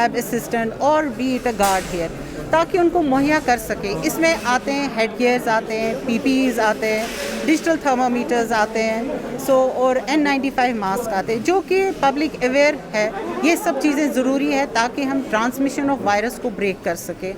Lab assistant और be it a guard here, ताकि उनको मुहैया कर सके। इसमें आते हैं हेड गियर्स आते हैं, पीपीईज आते हैं, डिजिटल थर्मामीटर्स आते हैं, और N95 मास्क आते हैं, जो कि पब्लिक अवेयर है। ये सब चीज़ें ज़रूरी है ताकि हम ट्रांसमिशन ऑफ वायरस को ब्रेक कर सके।